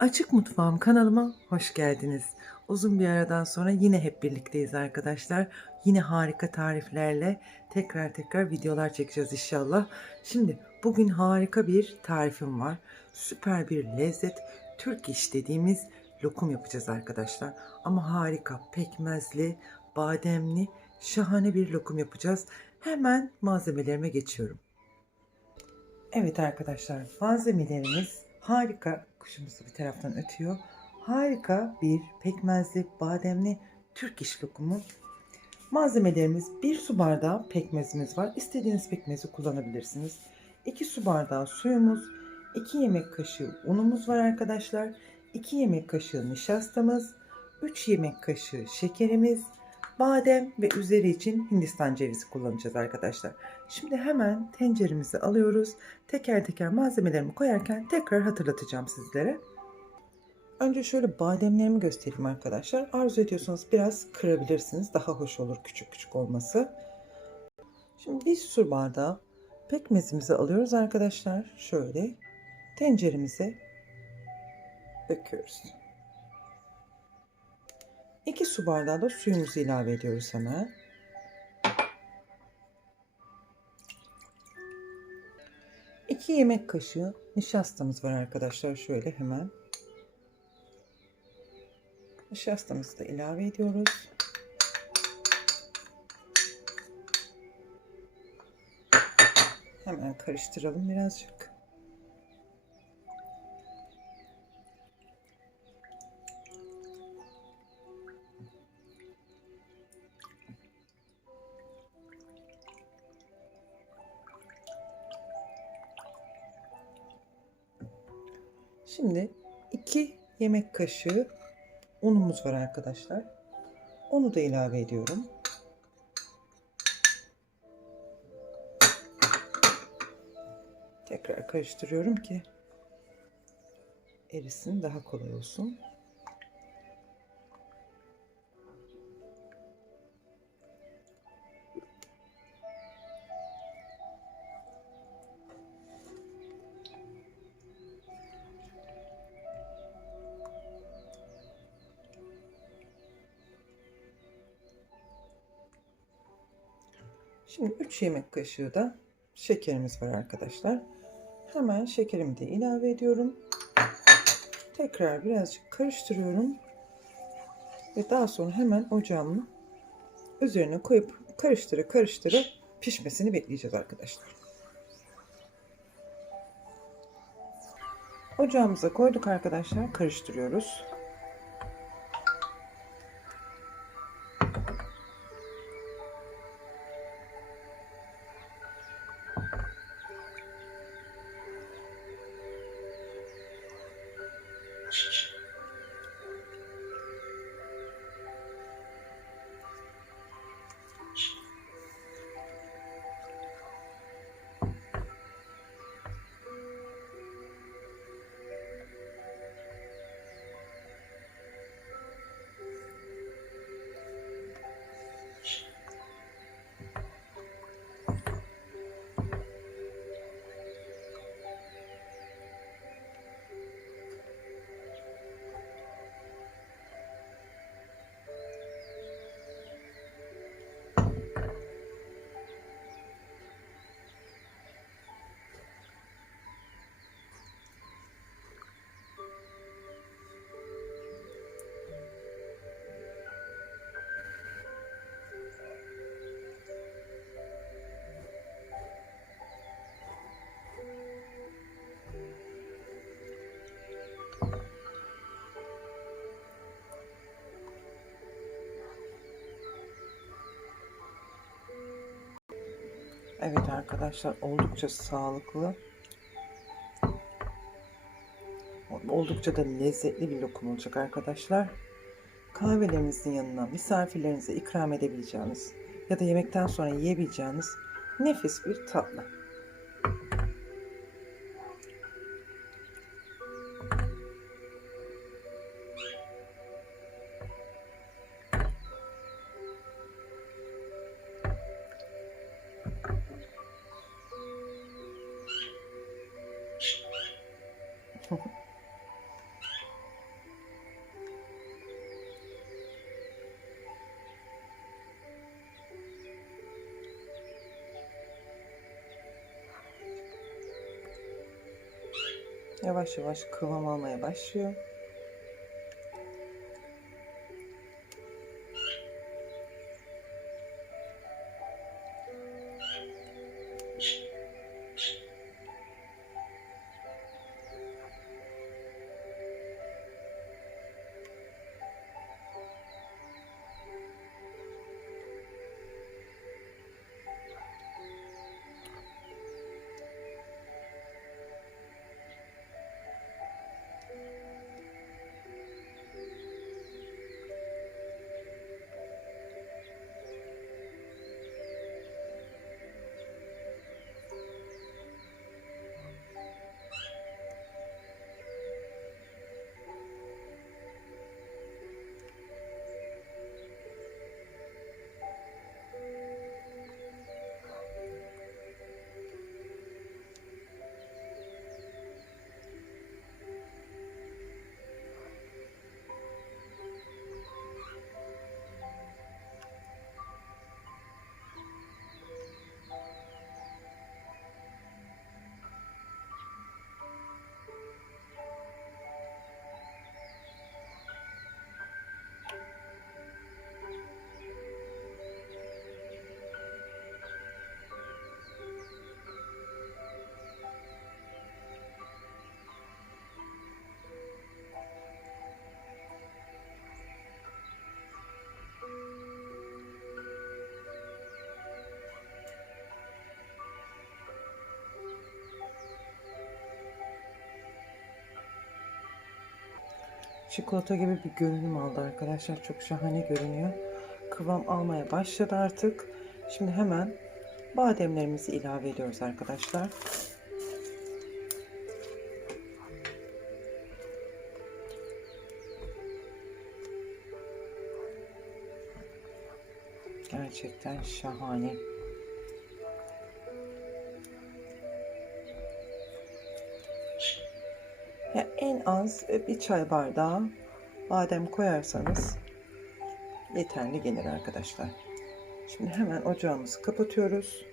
Açık Mutfağım kanalıma hoş geldiniz. Uzun bir aradan sonra yine hep birlikteyiz arkadaşlar. Yine harika tariflerle tekrar tekrar videolar çekeceğiz inşallah. Şimdi bugün harika bir tarifim var. Süper bir lezzet. Türk iş dediğimiz lokum yapacağız arkadaşlar. Ama harika, pekmezli, bademli, şahane bir lokum yapacağız. Hemen malzemelerime geçiyorum. Evet arkadaşlar malzemelerimiz harika kuşumuz da bir taraftan ötüyor. Harika bir pekmezli bademli Türk iş lokumu. Malzemelerimiz 1 su bardağı pekmezimiz var. İstediğiniz pekmezi kullanabilirsiniz. 2 su bardağı suyumuz, 2 yemek kaşığı unumuz var arkadaşlar. 2 yemek kaşığı nişastamız, 3 yemek kaşığı şekerimiz, badem ve üzeri için hindistan cevizi kullanacağız arkadaşlar. Şimdi hemen tenceremizi alıyoruz. Teker teker malzemelerimi koyarken tekrar hatırlatacağım sizlere. Önce şöyle bademlerimi göstereyim arkadaşlar. Arzu ediyorsanız biraz kırabilirsiniz. Daha hoş olur küçük küçük olması. Şimdi bir su bardağı pekmezimizi alıyoruz arkadaşlar. Şöyle tenceremize döküyoruz. 2 su bardağı da suyumuzu ilave ediyoruz hemen. İki yemek kaşığı nişastamız var arkadaşlar. Şöyle hemen nişastamızı da ilave ediyoruz. Hemen karıştıralım birazcık. Yemek kaşığı unumuz var arkadaşlar. Onu da ilave ediyorum. Tekrar karıştırıyorum ki erisin daha kolay olsun. Şimdi 3 yemek kaşığı da şekerimiz var arkadaşlar. Hemen şekerimi de ilave ediyorum. Tekrar birazcık karıştırıyorum. Ve daha sonra hemen ocağımı üzerine koyup karıştıra karıştıra pişmesini bekleyeceğiz arkadaşlar. Ocağımıza koyduk arkadaşlar. Karıştırıyoruz. Evet arkadaşlar oldukça sağlıklı. Oldukça da lezzetli bir lokum olacak arkadaşlar. Kahvelerinizin yanına misafirlerinize ikram edebileceğiniz ya da yemekten sonra yiyebileceğiniz nefis bir tatlı. Yavaş yavaş kıvam almaya başlıyor. Çikolata gibi bir görünüm aldı arkadaşlar. Çok şahane görünüyor. Kıvam almaya başladı artık. Şimdi hemen bademlerimizi ilave ediyoruz arkadaşlar. Gerçekten şahane. Az bir çay bardağı badem koyarsanız yeterli gelir arkadaşlar. Şimdi hemen ocağımızı kapatıyoruz.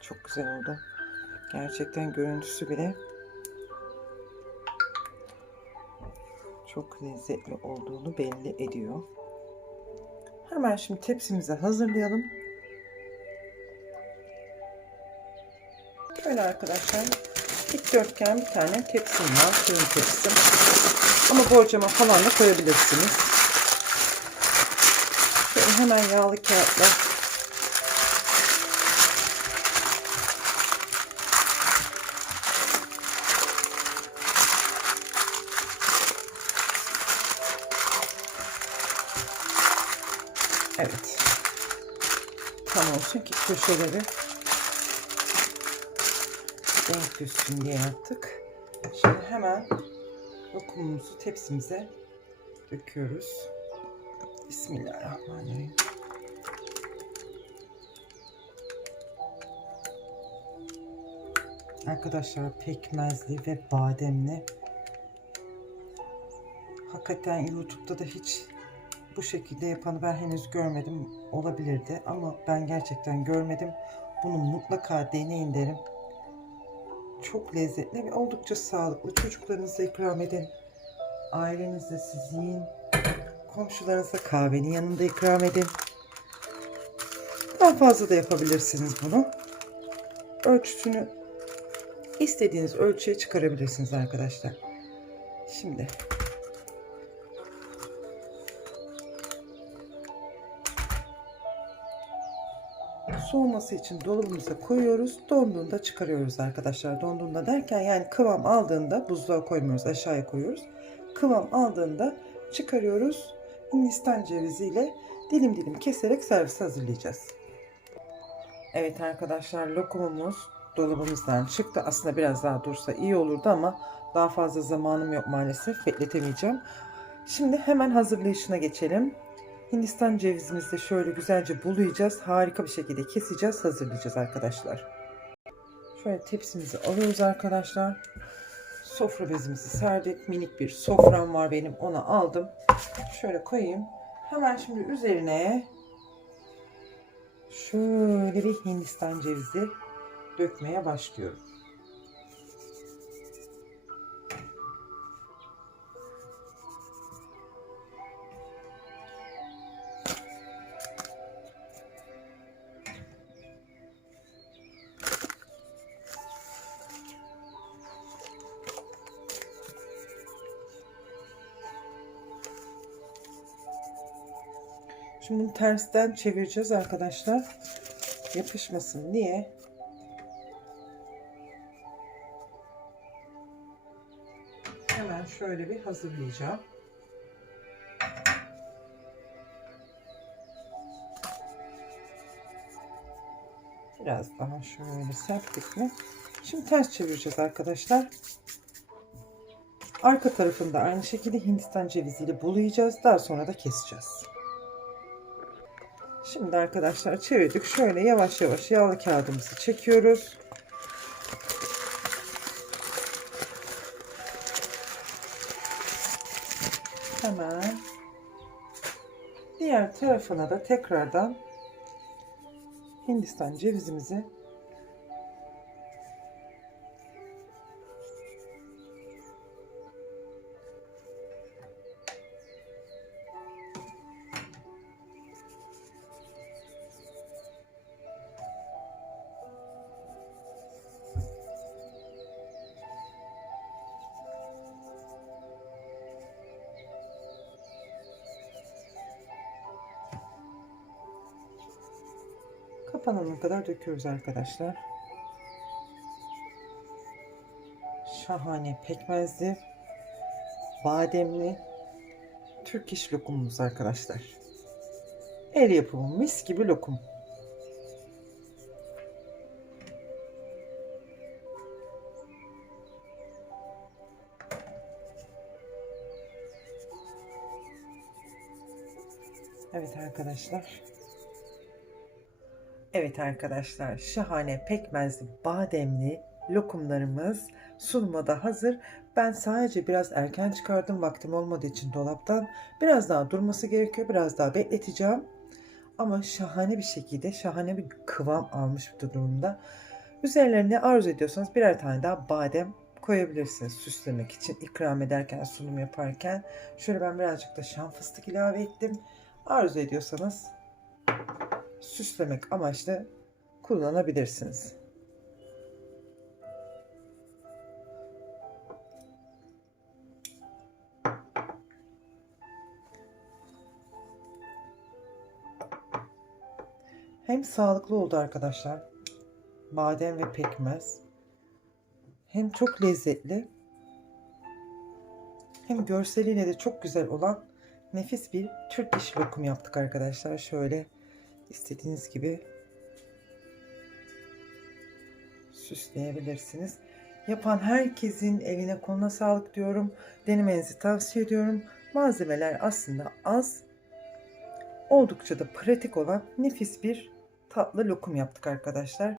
Çok güzel oldu. Gerçekten görüntüsü bile çok lezzetli olduğunu belli ediyor. Hemen şimdi tepsimizi hazırlayalım. Böyle arkadaşlar dikdörtgen bir tane tepsim var. Fırın tepsim. Ama borcama falan da koyabilirsiniz. Şöyle hemen yağlı kağıtla Evet. Tam olsun ki köşeleri denk düşsün diye yaptık. Şimdi hemen lokumumuzu tepsimize döküyoruz. Bismillahirrahmanirrahim. Arkadaşlar pekmezli ve bademli. Hakikaten YouTube'da da hiç bu şekilde yapanı ben henüz görmedim. Olabilirdi ama ben gerçekten görmedim. Bunu mutlaka deneyin derim çok lezzetli ve oldukça sağlıklı. Çocuklarınıza ikram edin. Ailenizle siz yiyin. Komşularınıza kahvenin yanında ikram edin. Daha fazla da yapabilirsiniz bunu. Ölçüsünü istediğiniz ölçüye çıkarabilirsiniz arkadaşlar. Şimdi soğuması için dolabımıza koyuyoruz. Donduğunda çıkarıyoruz arkadaşlar. Donduğunda derken yani kıvam aldığında buzluğa koymuyoruz aşağıya koyuyoruz. Kıvam aldığında çıkarıyoruz. Hindistan ceviziyle dilim dilim keserek servis hazırlayacağız. Evet arkadaşlar lokumumuz dolabımızdan çıktı. Aslında biraz daha dursa iyi olurdu ama daha fazla zamanım yok maalesef. Bekletemeyeceğim. Şimdi hemen hazırlayışına geçelim. Hindistan cevizimizi de şöyle güzelce bulayacağız. Harika bir şekilde keseceğiz, hazırlayacağız arkadaşlar. Şöyle tepsimizi alıyoruz arkadaşlar. Sofra bezimizi serdik. Minik bir sofram var benim. Onu aldım. Şöyle koyayım. Hemen şimdi üzerine şöyle bir Hindistan cevizi dökmeye başlıyorum. Şimdi bunu tersten çevireceğiz arkadaşlar. Yapışmasın diye. Hemen şöyle bir hazırlayacağım. Biraz daha şöyle serptik mi? Şimdi ters çevireceğiz arkadaşlar. Arka tarafını da aynı şekilde Hindistan ceviziyle bulayacağız. Daha sonra da keseceğiz. Şimdi arkadaşlar çevirdik. Şöyle yavaş yavaş yağlı kağıdımızı çekiyoruz. Hemen diğer tarafına da tekrardan Hindistan cevizimizi kapanana kadar döküyoruz arkadaşlar. Şahane pekmezli, bademli Türk iş lokumumuz arkadaşlar. El yapımı mis gibi lokum. Evet arkadaşlar. Evet arkadaşlar şahane pekmezli bademli lokumlarımız sunuma da hazır. Ben sadece biraz erken çıkardım vaktim olmadığı için dolaptan. Biraz daha durması gerekiyor. Biraz daha bekleteceğim. Ama şahane bir şekilde şahane bir kıvam almış bir durumda. Üzerlerine arzu ediyorsanız birer tane daha badem koyabilirsiniz süslemek için ikram ederken sunum yaparken. Şöyle ben birazcık da şan fıstık ilave ettim. Arzu ediyorsanız süslemek amaçlı kullanabilirsiniz. Hem sağlıklı oldu arkadaşlar. Badem ve pekmez. Hem çok lezzetli. Hem görseliyle de çok güzel olan nefis bir Türk iş lokum yaptık arkadaşlar. Şöyle istediğiniz gibi süsleyebilirsiniz. Yapan herkesin eline koluna sağlık diyorum. Denemenizi tavsiye ediyorum. Malzemeler aslında az. Oldukça da pratik olan nefis bir tatlı lokum yaptık arkadaşlar.